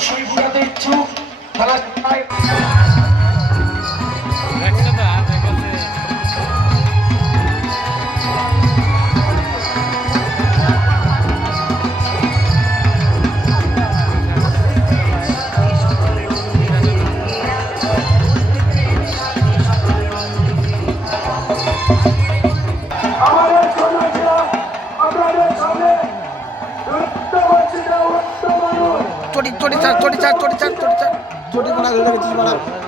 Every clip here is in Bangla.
সুই ফুটাতে ইচ্ছুক তারা চটি চটি চার চটি চার চটি চার চটি চার চটি মারা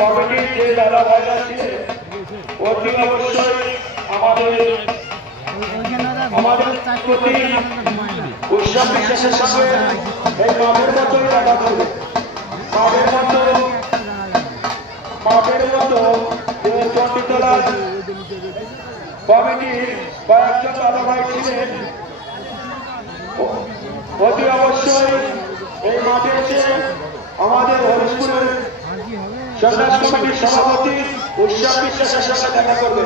কমিটির যে অতি অবশ্যই আমাদের আমাদের প্রতি বিশ্বাসের সঙ্গে এই মাঠের মতোই রাখা হবে মাঠের মতো মাঠের মতো চণ্ডীতলার কমিটির কয়েকজন দাদা অতি অবশ্যই এই মাঠে এসে আমাদের হরিশপুরের সন্ন্যাস কমিটির সভাপতি উৎসব বিশ্বাসের সঙ্গে দেখা করবে।